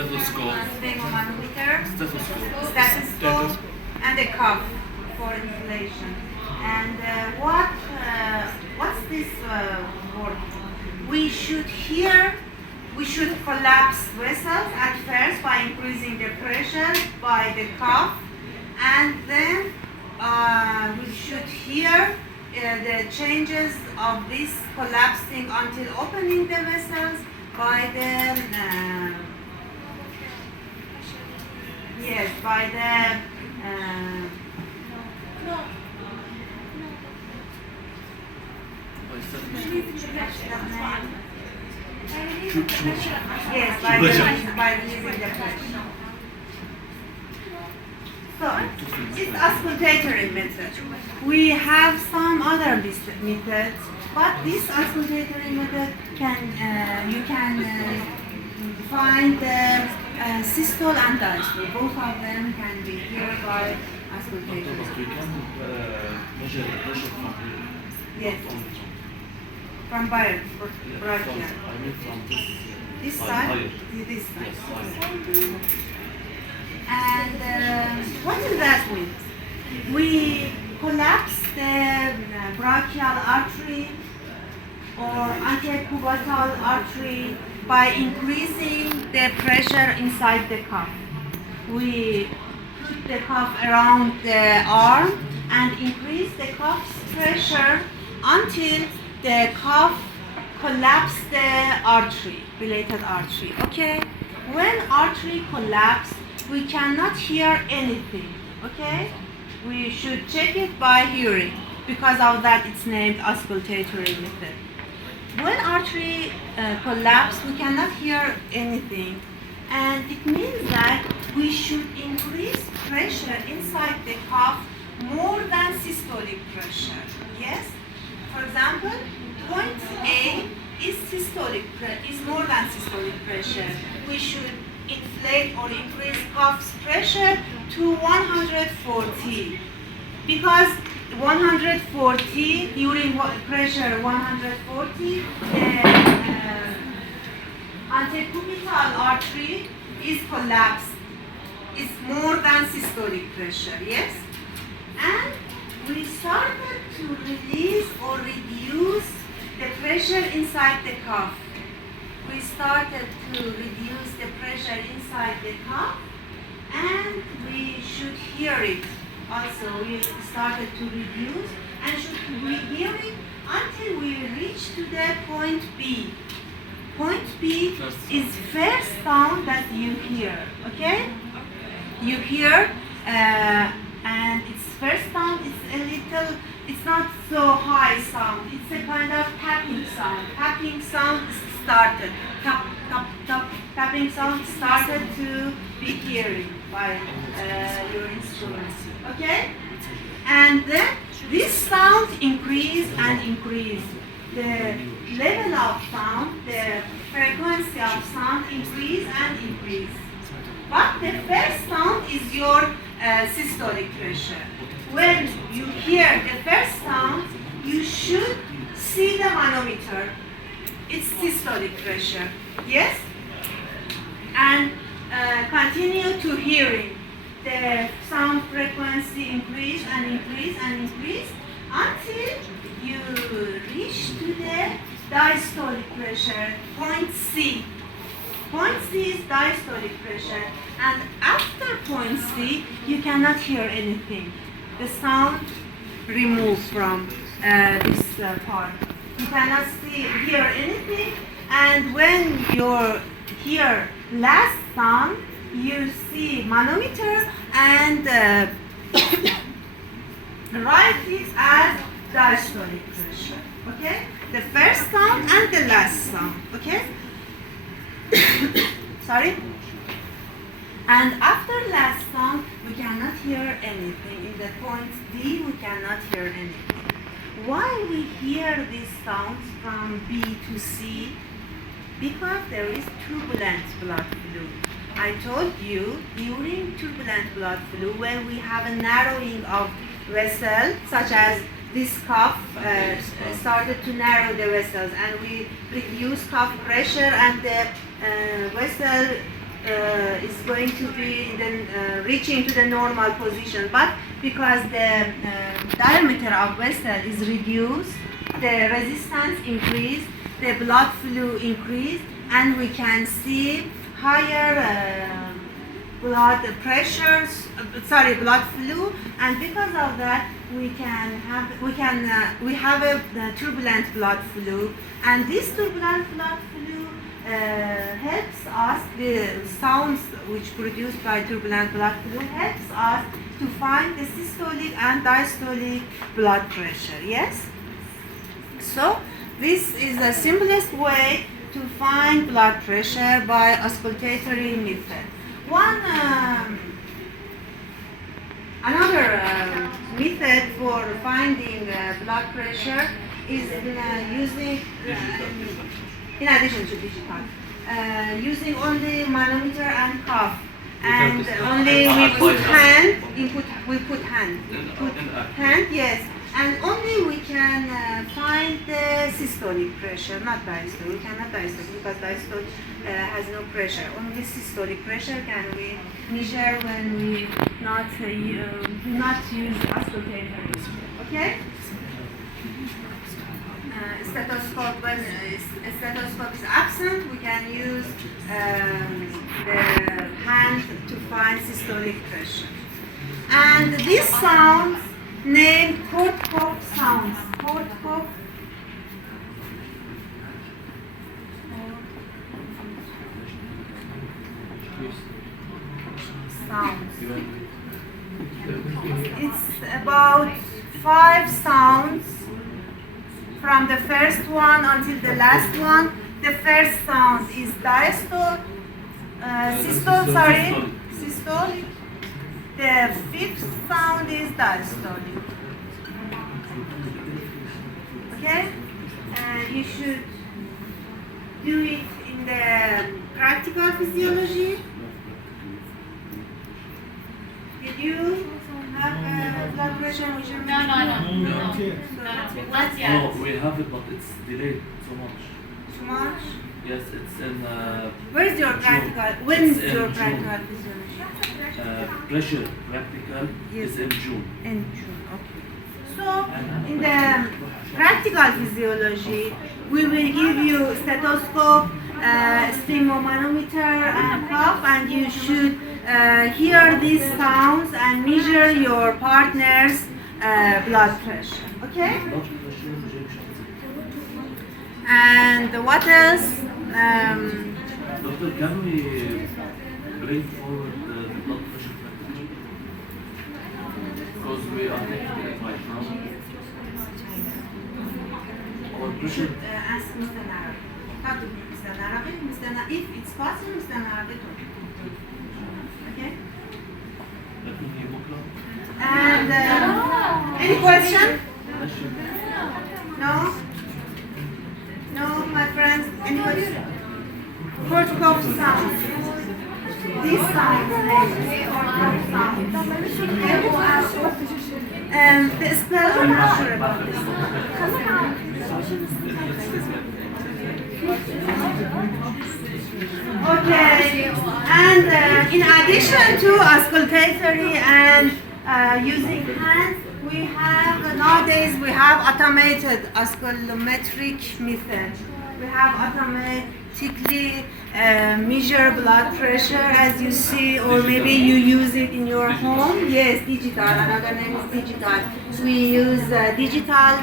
Stethoscope. Thermometer, Stethoscope. stethoscope, and a cuff for inflation. And what's this word? We should collapse vessels at first by increasing the pressure by the cuff, and then we should hear the changes of this collapsing until opening the vessels by the by releasing the pressure. So, it's auscultatory method. We have some other methods, but this auscultatory method you can find the systole and diastole. Both of them can be here by auscultatory. But we can measure the pressure from here. Yes. From brachial. I mean from This side. side? Higher. This side. Yes, higher. And what does that mean? We collapse the brachial artery or antecubital artery by increasing the pressure inside the cuff. We put the cuff around the arm and increase the cuff's pressure until the cuff collapses the artery, related artery. Okay? When artery collapses, we cannot hear anything. Okay? We should check it by hearing. Because of that, it's named auscultatory method. When artery collapses, we cannot hear anything. And it means that we should increase pressure inside the cuff more than systolic pressure. Yes? For example, point A is more than systolic pressure. We should inflate or increase cuff's pressure to 140. Because 140, during pressure 140, the antecubital artery is collapsed. It's more than systolic pressure, yes? And we started to release or reduce the pressure inside the cuff. We started to reduce the pressure inside the cuff, and we should hear it. Also, we started to reduce and should be hearing until we reach to the point B. Point B is first sound that you hear, okay? You hear, and its first sound is it's not so high sound. It's a kind of tapping sound. Tapping sound started. Tap, tap, tap. Tapping sound started to be hearing by your instruments. Okay? And then this sound increase and increase. The level of sound, the frequency of sound increase and increase. But the first sound is your systolic pressure. When you hear the first sound, you should see the manometer. It's systolic pressure. Yes? And continue to hearing. The sound frequency increase and increase and increase until you reach to the diastolic pressure, point C. Point C is diastolic pressure, and after point C, you cannot hear anything. The sound removed from this part. You cannot hear anything, and when you hear last sound, you see manometer and write this as diastolic pressure. Okay? The first sound and the last sound. Okay? Sorry? And after last sound, we cannot hear anything. In the point D, we cannot hear anything. Why we hear these sounds from B to C? Because there is turbulent blood flow. I told you, during turbulent blood flow, when we have a narrowing of vessel, such as this cuff started to narrow the vessels, and we reduce cuff pressure, and the vessel is going to be reaching to the normal position, but because the diameter of vessel is reduced, the resistance increased, the blood flow increased, and we can see higher blood pressures, blood flow, and because of that we have a turbulent blood flow, and this turbulent blood flow helps us, the sounds which produced by turbulent blood flow helps us to find the systolic and diastolic blood pressure. Yes? So this is the simplest way to find blood pressure by auscultatory method. Another method for finding blood pressure is using, in addition to digital, using only manometer and cuff, and only we put hand, yes, and only we can find the systolic pressure, not diastolic. We cannot diastolic because diastolic has no pressure. Only systolic pressure can we measure when we not use auscultator. Okay? Stethoscope, when a stethoscope is absent, we can use the hand to find systolic pressure. And these sounds named Kortkopf sounds. Kortkopf sounds. It's about 5 sounds from the first one until the last one. The first sound is diastole, systole. The 5th sound is diastolic. Okay? And you should do it in the practical physiology. Did you have blood pressure measurement? No. Not yet. No, we have it, but it's delayed so much. Too much? Yes, it's in. Where is your practical? When It's is in your June. practical physiology? Pressure practical Yes. is in June. In June, okay. So, in the practical physiology, we will give you stethoscope, sphygmomanometer, and cuff, and you should hear these sounds and measure your partner's blood pressure. Okay? Blood pressure injection. And what else? Doctor, can we bring forward the blood pressure practical? Because we are taking it right now. Our You pressure. should ask Mr. Narabi. Not to Mr. Narabi, if it's possible, Mr. Narabi too. Okay? Let me hear Bukra. And any question? No? No, my friends? Any question? Kortkopf sounds. These sounds, Kortkopf sounds. The spell, I'm not sure about this. Okay, and in addition to auscultatory and using hands, nowadays we have automated oscillometric method. We have automatically measure blood pressure, as you see, or maybe you use it in your home. Yes, digital. Another name is digital. We use digital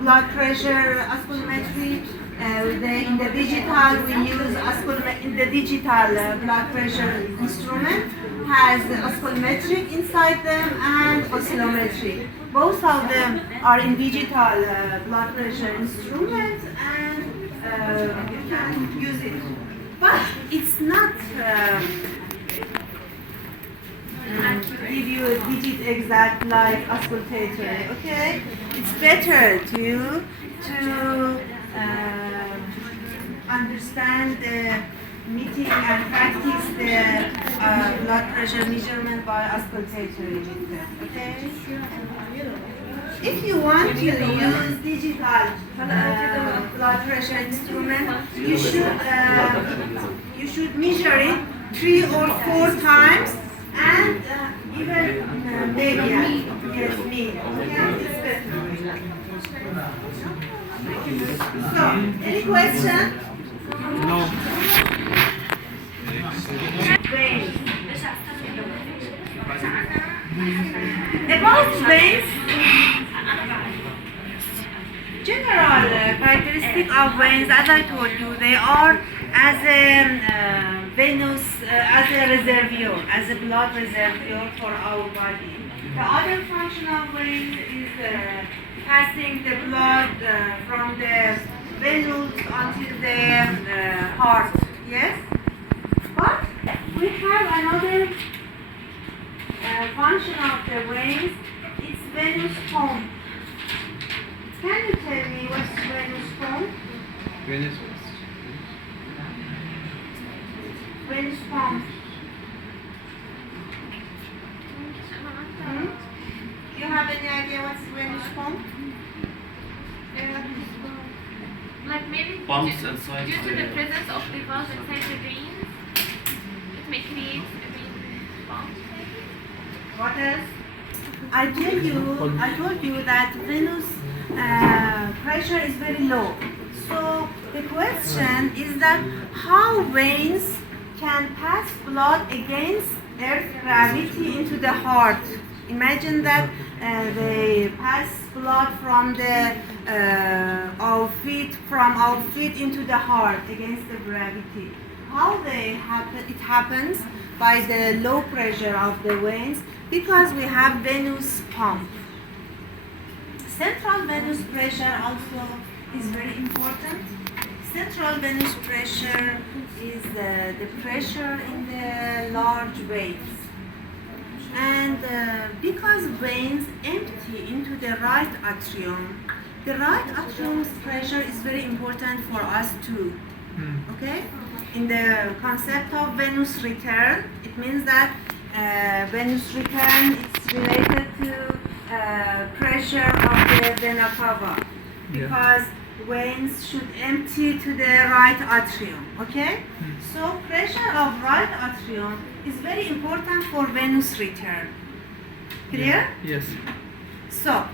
blood pressure oscillometry. In the digital, we use the digital blood pressure instrument has oscillometric inside them and oscillometric. Both of them are in digital blood pressure instruments, and you can use it. But it's not give you a digit exact like auscultatory. Okay, it's better to understand the meeting and practice the blood pressure measurement by auscultatory method. Okay. If you want to use digital blood pressure instrument, you should you should measure it 3 or 4 times and even maybe yes, me. Okay, it's better. So, any question? No. Veins. About veins, general characteristic of veins, as I told you, they are as a venous, as a reservoir, as a blood reservoir for our body. The other function of veins is passing the blood from the venous until the heart. Yes, but we have another function of the veins. It's venous pump. Can you tell me what's venous pump? Venus. Venous pump. Hmm? You have any idea what's venous pump? Like maybe Pumps due inside to the- the presence of the valve inside the veins, it may create a vein pump. What else? I told you that venous pressure is very low. So the question is that how veins can pass blood against Earth's gravity into the heart. Imagine that they pass blood from our feet into the heart against the gravity. How it happens by the low pressure of the veins, because we have venous pump. Central venous pressure also is very important. Central venous pressure is the pressure in the large veins. And because veins empty into the right atrium, the right atrium's pressure is very important for us too. Okay? In the concept of venous return, it means that venous return is related to pressure of the vena cava, because veins should empty to the right atrium. Okay? So pressure of right atrium is very important for venous return. Clear? Yes. So,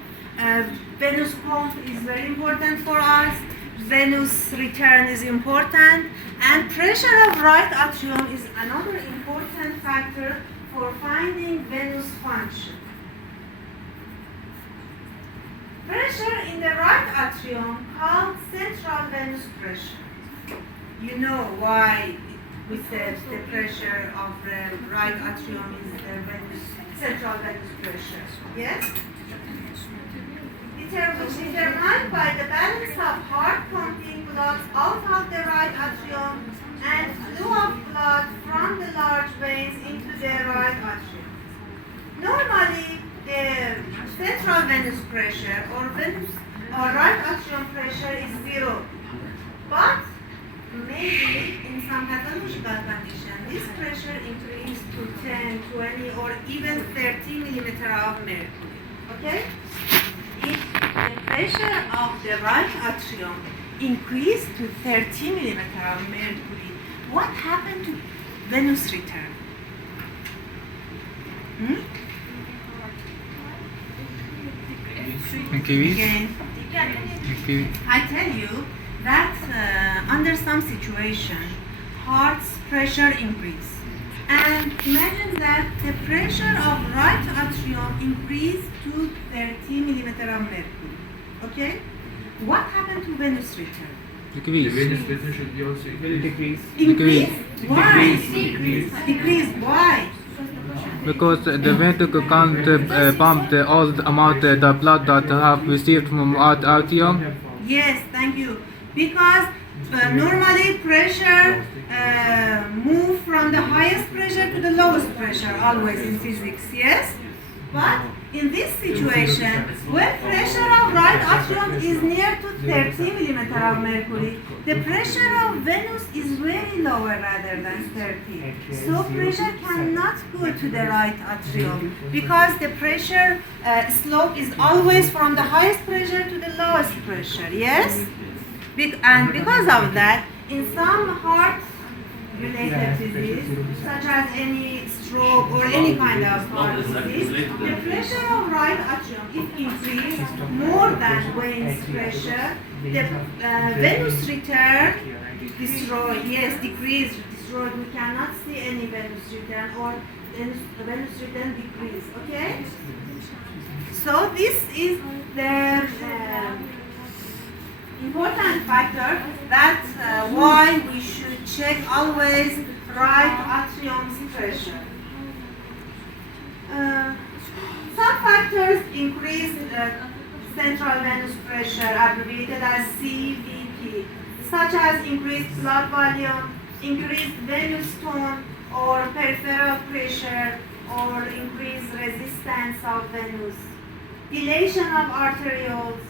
venous pump is very important for us, venous return is important, and pressure of right atrium is another important factor for finding venous function. Pressure in the right atrium called central venous pressure. You know why we said the pressure of the right atrium is the central venous pressure. Yes? Determined by the balance of heart pumping blood out of the right atrium and flow of blood from the large veins into the right atrium. Normally, the central venous pressure or right atrium pressure is 0, but maybe in some pathological condition, this pressure increases to 10, 20, or even 30 millimeter of mercury. Okay? If the pressure of the right atrium increased to 30 millimeter of mercury, what happened to venous return? Again, I tell you that under some situation, heart's pressure increase. And imagine that the pressure of right atrium increased to 30 millimeter of mercury. Okay? What happened to venous return? Decrease. Venous return should be also Decrease. Increase. Why? Decrease. Decrease. Why? Because the ventricle can't pump all the amount the blood that have received from atrium. Yes, thank you. Because normally pressure move from the highest pressure to the lowest pressure always in physics, yes? But in this situation, when pressure of right atrium is near to 30 millimeter of mercury, the pressure of venous is very lower rather than 30. So pressure cannot go to the right atrium because the pressure slope is always from the highest pressure to the lowest pressure, yes? And because of that, in some heart related disease, such as any stroke or any kind of heart disease, the pressure of right atrium, if increased more than venous pressure, the venous return destroyed, yes, decreased, destroyed. We cannot see any venous return or venous return decrease, okay? So this is the important factor that why we should check always right atrium's pressure. Some factors increase central venous pressure, abbreviated as CVP, such as increased blood volume, increased venous tone, or peripheral pressure, or increased resistance of venous, dilation of arterioles,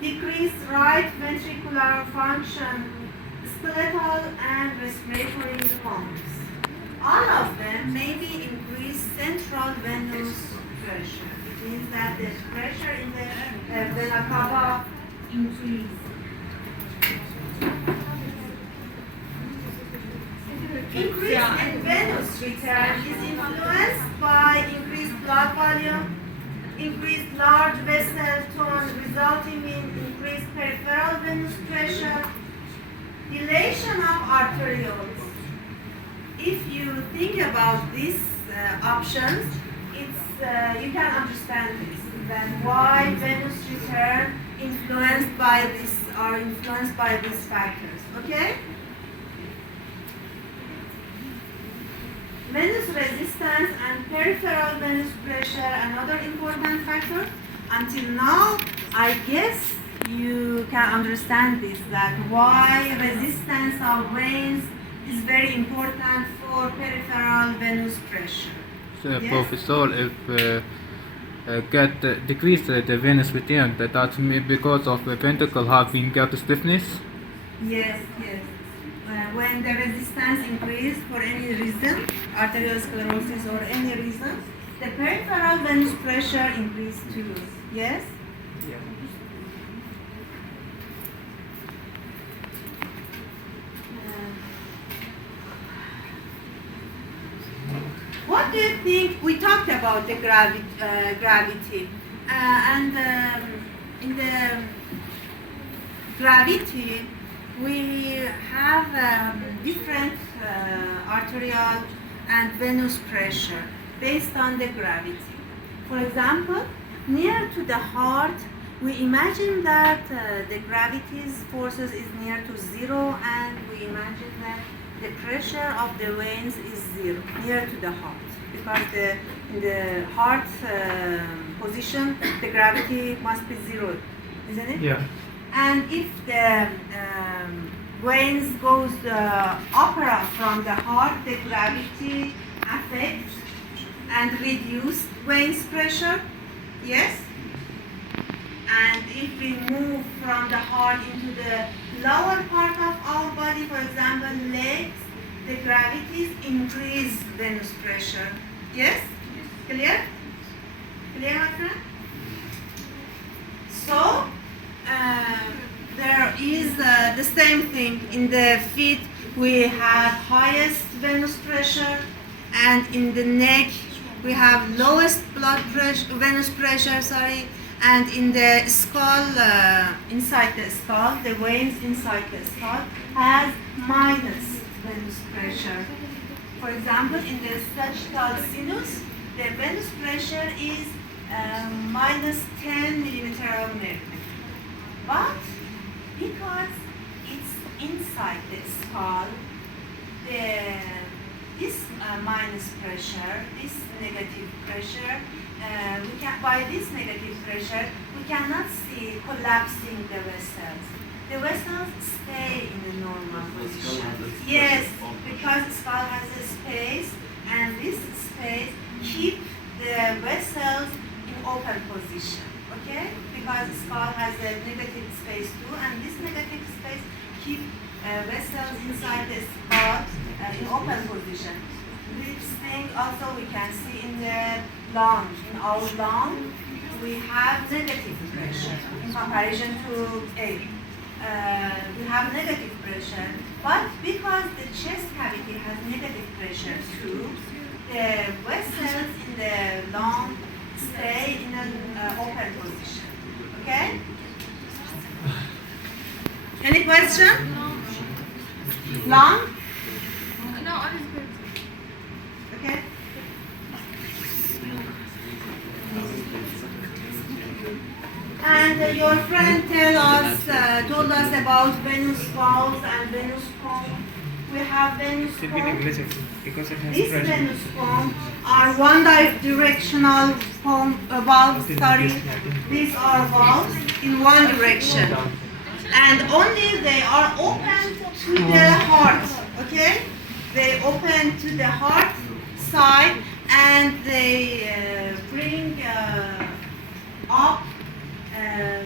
decreased right ventricular function, skeletal and respiratory pumps. All of them may be increased central venous pressure. It means that the pressure in the vena cava increases. Increase in venous return is influenced by increased blood volume, increased large vessel tone resulting in increased peripheral venous pressure, dilation of arterioles. If you think about these options, you can understand this, that why venous return influenced by this are influenced by these factors. Okay? Venous resistance and peripheral venous pressure, another important factor. Until now, I guess you can understand this, that why resistance of veins is very important for peripheral venous pressure. So, Yes? Professor, if decrease the venous return, that's because of the ventricle having get stiffness? Yes, yes. When the resistance increases for any reason, arteriosclerosis or any reason, the peripheral venous pressure increases too. Yes? What do you think? We talked about the gravity, and in the gravity, we have different arterial and venous pressure based on the gravity. For example, near to the heart, we imagine that the gravity's forces is near to zero, and we imagine that the pressure of the veins is zero, near to the heart, because in the heart position, the gravity must be zero, isn't it? Yeah. And if the veins goes upper from the heart, the gravity affects and reduce veins pressure, yes? And if we move from the heart into the lower part of our body, for example, legs, the gravities increase venous pressure, yes? Clear? Clear, my friend? So, there is the same thing. In the feet, we have highest venous pressure, and in the neck, we have lowest blood pressure, venous pressure, and in the skull, inside the skull, the veins inside the skull has minus venous pressure. For example, in the sagittal sinus, the venous pressure is minus 10 millimeter of mercury. But because it's inside the skull, this minus pressure, this negative pressure, by this negative pressure, we cannot see collapsing the vessels. The vessels stay in the normal position. Yes, because the skull has a space, and this space keep the vessels in open position. Okay? Because the skull has a negative space too, and this negative space keep vessels inside the skull in open position. This thing also we can see in the lung. In our lung, we have negative pressure in comparison to air. We have negative pressure, but because the chest cavity has negative pressure too, the vessels in the lung stay in an open position. Okay? Any question? Lung? No, all is good. Okay. And your friend told us about venous valves and venous pump. We have venous pump. because it has These pressure. venous pump are one directional pump valves. Sorry, these are valves in one direction, and only they are open to the heart. Okay, they open to the heart side, and they bring up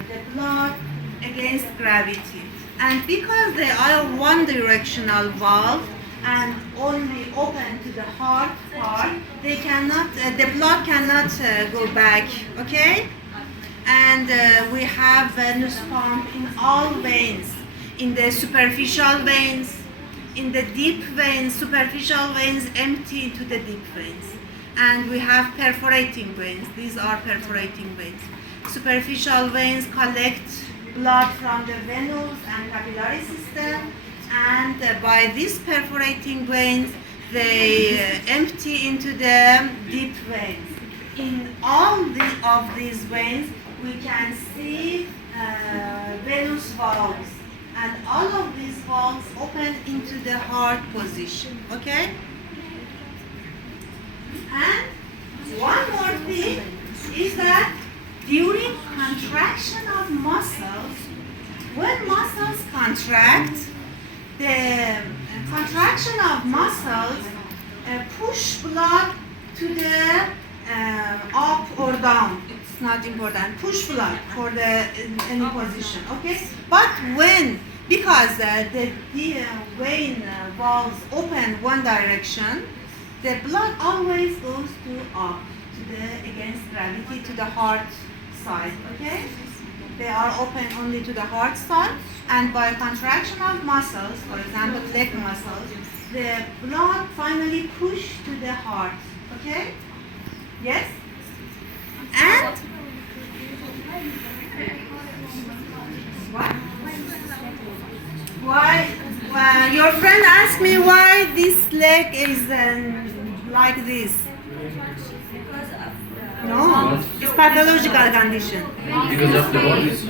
the blood against gravity. And because they are one directional valve and only open to the heart part, they cannot, the blood cannot go back, okay? And we have venous pump in all veins, in the superficial veins, in the deep veins. Superficial veins empty into the deep veins. And we have perforating veins. These are perforating veins. Superficial veins collect blood from the venous and capillary system, and by these perforating veins, they empty into the deep veins. In all of these veins, we can see venous valves, and all of these valves open into the heart position. Okay? And one more thing is that during contraction of muscles, when muscles contract, the contraction of muscles push blood to the up or down. It's not important. Push blood for the any position. Okay. But when, because the vein valves open one direction, the blood always goes to up, to the against gravity, to the heart side. Okay. They are open only to the heart side, and by contraction of muscles, for example leg muscles, the blood finally push to the heart. Okay? Yes? And what? Why? Your friend asked me why this leg is like this. No, it's pathological condition. Because of the bodies.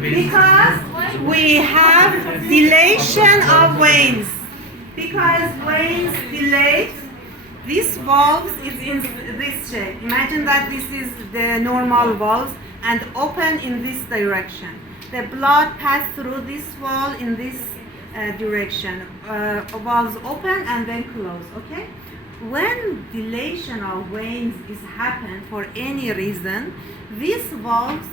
Because we have dilation of veins. Because veins dilate, this valve is in this shape. Imagine that this is the normal valve and open in this direction. The blood passes through this wall in this direction. Valves open and then close. Okay. When dilation of veins is happen for any reason, these valves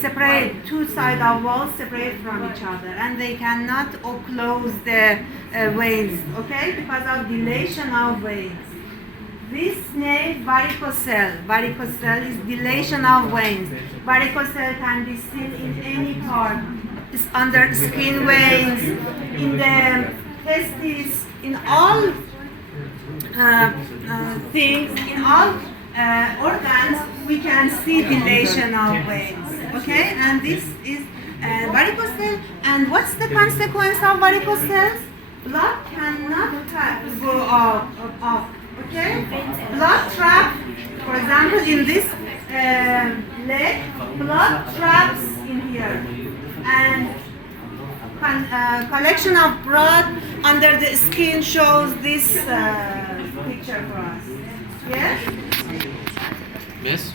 separate, two sides of walls separate from each other, and they cannot close the veins, okay, because of dilation of veins. This name varicocele. Varicocele is dilation of veins. Varicocele can be seen in any part. It's under skin veins, in the testes, in all things, in all organs, we can see dilation of veins. Okay, and this is varicocele. And what's the consequence of varicocele? Blood cannot go up. Okay, blood trap. For example, in this leg, blood traps in here, and collection of blood under the skin shows this picture for us. Yes? Yes?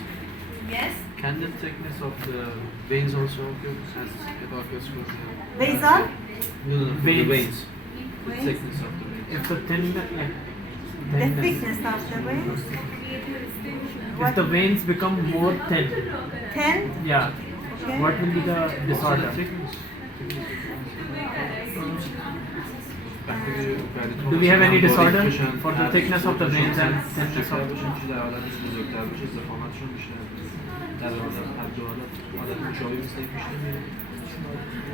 Yes? Can the thickness of the veins also occur as it occurs for the... Basal? No, for the Veins. veins. The Veins? thickness of the veins. If the The thickness, thickness of the veins? if the veins become more thin, 10? yeah, Okay. what will be the disorder? Do we have any disorder for the thickness of the veins and thinness of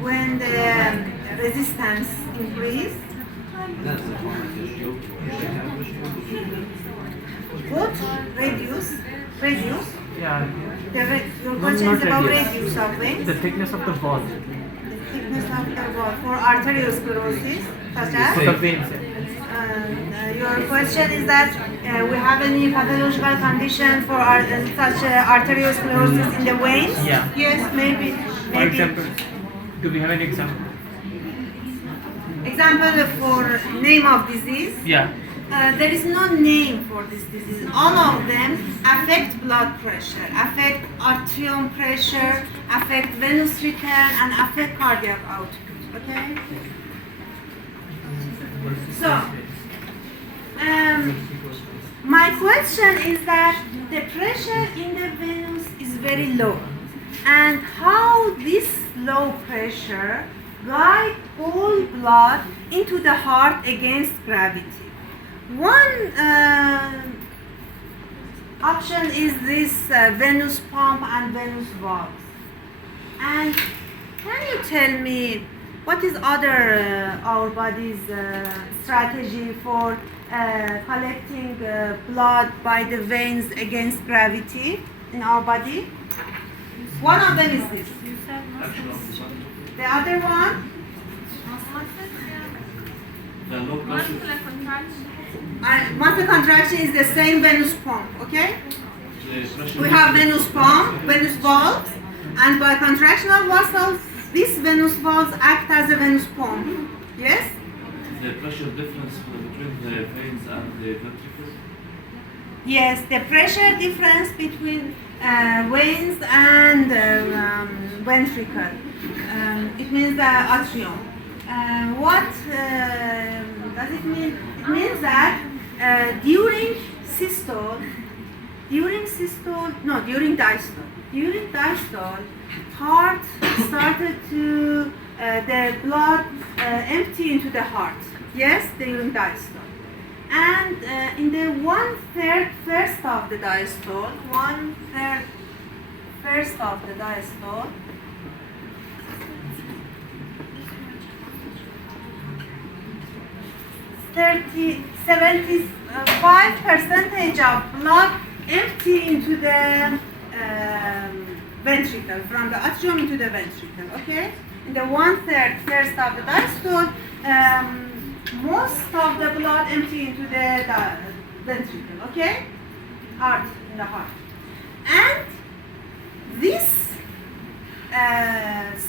when the resistance increase, what reduce? yeah, Your question not is about reduce. reduce of veins. the thickness of the wall The thickness of the wall for arteriosclerosis, such as. for the veins? Your question is that we have any pathological condition for such arteriosclerosis in the veins? Yeah. Yes, maybe. For example, do we have any example? Example for name of disease. Yeah. There is no name for this disease. All of them affect blood pressure, affect arterial pressure, affect venous return, and affect cardiac output. Okay. So, my question is that the pressure in the venous is very low, and how this low pressure guide whole blood into the heart against gravity. One option is this venous pump and venous valves. And can you tell me what is other our body's strategy for collecting blood by the veins against gravity in our body? One of them is this. The other one? The low pressure. Muscular contraction. Muscle contraction is the same venous pump, okay? The pressure. We have venous pump, venous valves, and by contraction of muscles, these venous valves act as a venous pump. Yes? The pressure difference between the veins and the ventricles. Yes, the pressure difference between veins and ventricle. It means the atrium. What does it mean? It means that during diastole, heart started to the blood empty into the heart. Yes, during diastole. And in the 1/3 first of the diastole, 1/3 first of the diastole, %75 of blood empty into the ventricle, from the atrium into the ventricle, okay? In the 1/3 first of the diastole, most of the blood empty into the ventricle, okay? Heart, in the heart. And this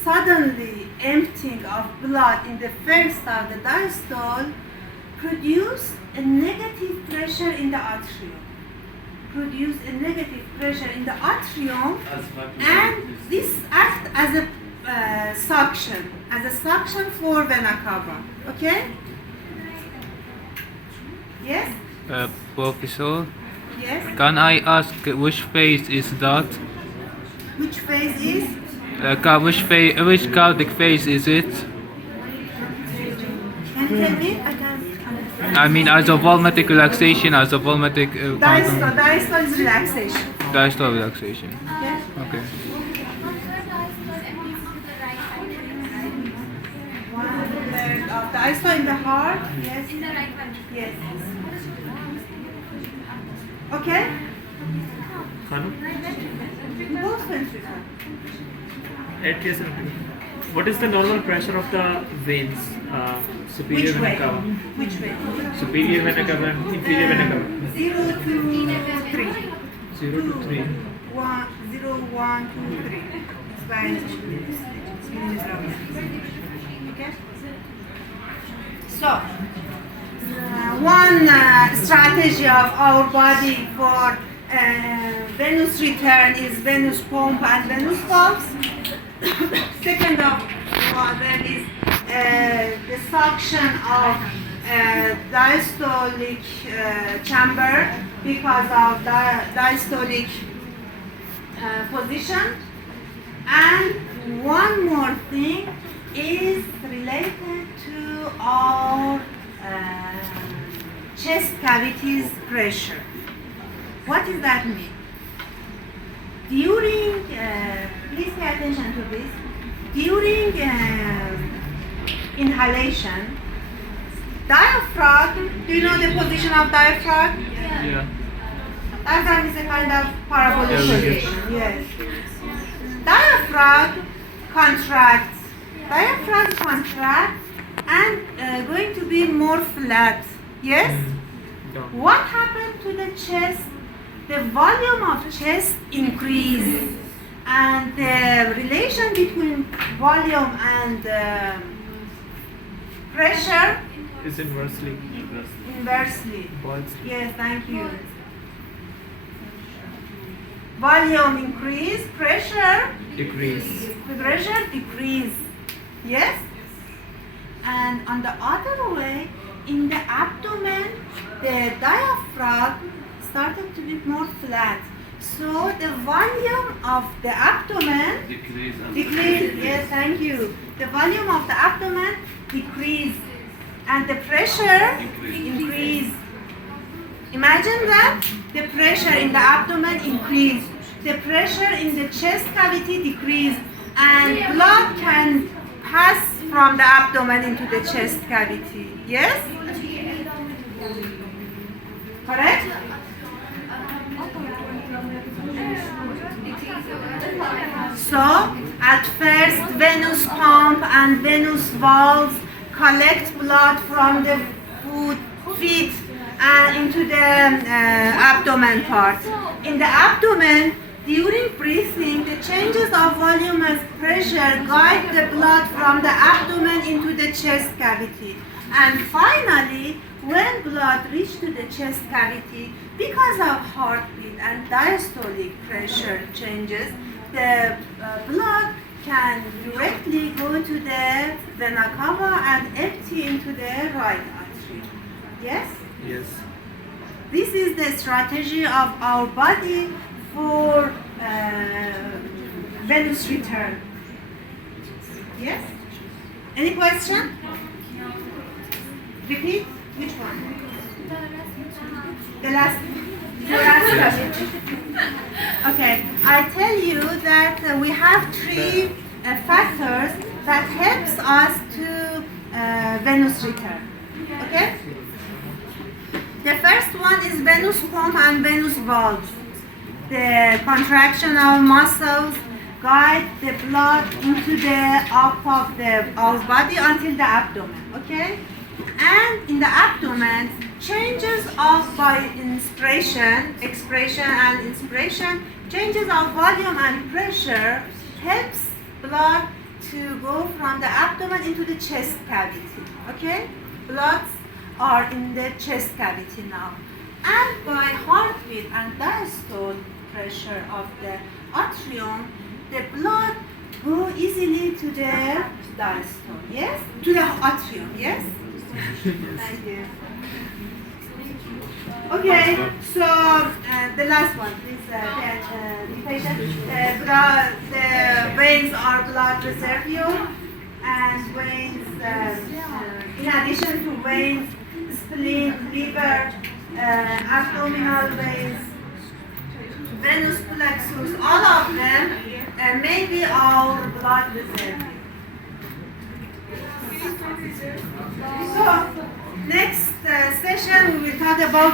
suddenly emptying of blood in the first of the diastole produce a negative pressure in the atrium. And this acts as a suction for vena cava. Okay? Yes? Professor, Yes? can I ask which phase is that? Which phase is? Which cardiac phase is it? Can you tell me? I can't understand. I mean, isovolumetric relaxation, isovolumetric Diastole is relaxation. diastole relaxation. Okay? Okay. One-third of diastole in the heart. Yes. In the right ventricle. Yes. Okay? Both ventricle. What is the normal pressure of the veins? Superior Which way? vena cava. Which way? Superior vena cava and inferior vena cava. 0 to 3. 0 to 3. 0, 1, 2, 3. It's very okay? So, one strategy of our body for venous return is venous pump and venous valves. Second of them is the suction of diastolic chamber because of the diastolic position. And one more thing is related to our chest cavity's pressure. What does that mean? During, please pay attention to this. During inhalation, diaphragm, do you know the position of diaphragm? Yeah. Diaphragm is a kind of parabolic Yeah, position, yes. Diaphragm contracts. Diaphragm contracts and going to be more flat, yes? Down. What happened to the chest? The volume of chest increased, and the relation between volume and pressure Is inversely. inversely. Balls. Yes, thank you. Volume increase, pressure Decrease. decrease. Yes? And on the other way, in the abdomen, the diaphragm started to be more flat. So the volume of the abdomen decrease. Yes, thank you. The volume of the abdomen decrease and the pressure increase. Imagine that the pressure in the abdomen increase, the pressure in the chest cavity decrease, and blood can pass from the abdomen into the chest cavity. Yes? Correct? So, at first, venous pump and venous valves collect blood from the feet and into the abdomen part. In the abdomen, during breathing, the changes of volume and pressure guide the blood from the abdomen into the chest cavity. And finally, when blood reaches to the chest cavity, because of heartbeat and diastolic pressure changes, the blood can directly go to the vena cava and empty into the right artery. Yes? Yes. This is the strategy of our body for venous return. Yes? Any question? Repeat? Which one? The last question. Okay, I tell you that we have three factors that helps us to venous return. Okay? The first one is venous pump and venous valves. The contraction of muscles guide the blood into the up of our body until the abdomen. Okay? And in the abdomen, changes of by expression and inspiration, changes of volume and pressure helps blood to go from the abdomen into the chest cavity. Okay? Bloods are in the chest cavity now. And by heartbeat and diastolic pressure of the atrium, the blood go easily to the diastole. Yes? To the atrium. Yes? Thank you. Okay, so the last one, please be patient. The veins are blood reservoir, and veins, in addition to veins, spleen, liver, abdominal veins, venous plexus, all of them may be our blood reservoir. So, next session we will talk about